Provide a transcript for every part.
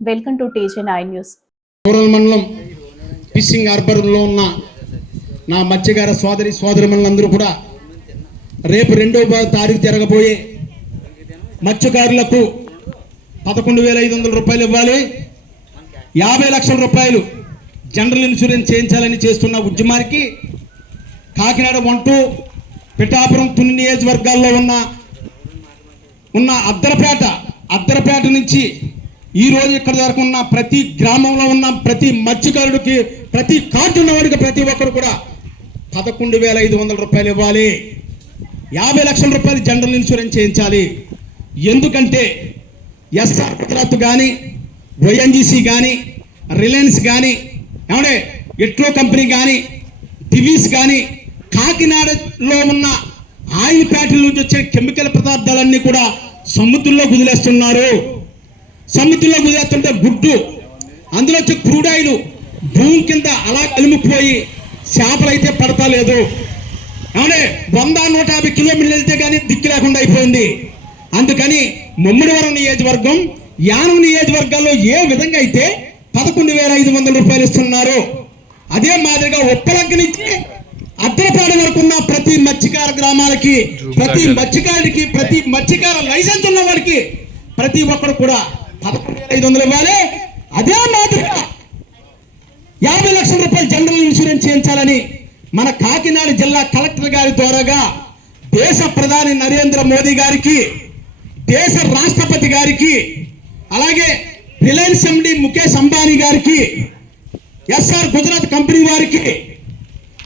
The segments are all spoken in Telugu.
Welcome to TJ nine news మండలం ఫిషింగ్ హార్బర్లో ఉన్న నా మత్స్యకార సోదరి సోదరిమణులందరూ కూడా రేపు రెండవ తారీఖు జరగబోయే మత్స్యకారులకు పదకొండు వేల ఐదు వందల రూపాయలు ఇవ్వాలి. యాభై లక్షల రూపాయలు జనరల్ ఇన్సూరెన్స్ చేయించాలని చేస్తున్న ఉద్యమానికి కాకినాడ వన్ టూ పిఠాపురం తుని నియోజకవర్గాల్లో ఉన్న ఉన్న అద్దరపేట అద్దరపేట నుంచి ఈ రోజు ఇక్కడ వరకు ఉన్న ప్రతి గ్రామంలో ఉన్న ప్రతి మత్స్యకారుడికి ప్రతి కార్డు ఉన్నవాడికి ప్రతి ఒక్కరు కూడా పదకొండు వేల ఐదు వందల రూపాయలు ఇవ్వాలి. యాభై లక్షల రూపాయలు జనరల్ ఇన్సూరెన్స్ చేయించాలి. ఎందుకంటే ఎస్ఆర్ గుజరాత్ కానీ వైఎన్జీసీ కానీ రిలయన్స్ కానీ ఏమంటే ఎట్రో కంపెనీ కానీ దివీస్ కానీ కాకినాడలో ఉన్న ఆయిల్ ఫ్యాక్టరీ నుంచి వచ్చే కెమికల్ పదార్థాలన్నీ కూడా సముద్రంలో కుదిలేస్తున్నారు సముద్రంలో కుదిలేస్తుంటే గుడ్డు అందులో వచ్చే క్రూడాయిలు భూమి కింద అలా కలిమిపోయి చేపలు అయితే పడతా లేదు. అవునే వంద నూట యాభై కిలోమీటర్లు వెళ్తే కానీ దిక్కు లేకుండా అయిపోయింది. అందుకని ముమ్మడివరం నియోజకవర్గం యానం నియోజకవర్గాల్లో ఏ విధంగా అయితే పదకొండు వేల ఐదు వందల రూపాయలు ఇస్తున్నారు అదే మాదిరిగా ఉప్పలంక నుంచి అద్దరపాడ వరకు ఉన్న ప్రతి మత్స్యకార గ్రామాలకి ప్రతి మత్స్యకారుడికి ప్రతి మత్స్యకార లైసెన్స్ ఉన్న వాడికి ప్రతి ఒక్కరు కూడా పదకొండు వేల ఐదు వందలు ఇవ్వాలి. అదే మాదిరిగా యాభై లక్షల రూపాయలు జనరల్ ఇన్సూరెన్స్ చేయించాలని మన కాకినాడ జిల్లా కలెక్టర్ గారి ద్వారాగా దేశ ప్రధాని నరేంద్ర మోదీ గారికి దేశ రాష్ట్రపతి గారికి అలాగే రిలయన్స్ ఎండి ముఖేష్ అంబానీ గారికి ఎస్ఆర్ గుజరాత్ కంపెనీ వారికి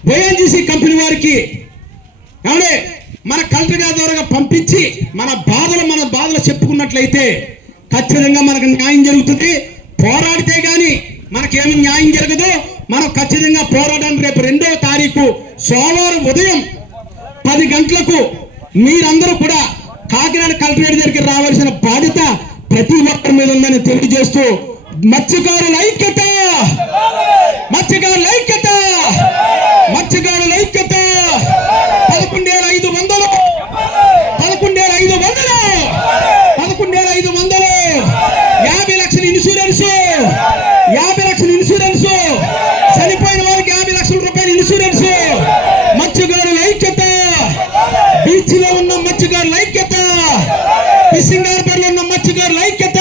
ఓఎన్జీసీ కంపెనీ వారికి ఏమంటే మన కలెక్టర్ గారి ద్వారా పంపించి మన బాధలు మన బాధలు చెప్పుకున్నట్లయితే ఖచ్చితంగా మనకు న్యాయం జరుగుతుంది. పోరాడితే గాని మనకేమి న్యాయం జరగదు. మనం ఖచ్చితంగా పోరాడడానికి రేపు రెండో తారీఖు సోమవారం ఉదయం పది గంటలకు మీరందరూ కూడా కాకినాడ కలెక్టరేట్ దగ్గరికి రావాల్సిన బాధ్యత ప్రతి ఒక్కరి మీద ఉందని తెలియజేస్తూ మత్స్యకారుల ఐక్యత మత్స్యకారుల ఐక్యత మత్స్యకారుల ఐక్యత పదకొండు వేల ఐదు వందలు పదకొండు వేల ఐదు వందలు పదకొండు వేల ఐదు వందలు యాభై లక్షల ఇన్సూరెన్స్. యాభై లక్షల ఇన్సూరెన్స్. చనిపోయిన వారికి యాభై లక్షల రూపాయల ఇన్సూరెన్స్. మత్స్యకారుల ఐక్యత. బీచ్లో ఉన్న మత్స్యకారుల ఐక్యత. ఫిషింగ్ హార్బర్లో ఉన్న మత్స్యకారుల ఐక్యత.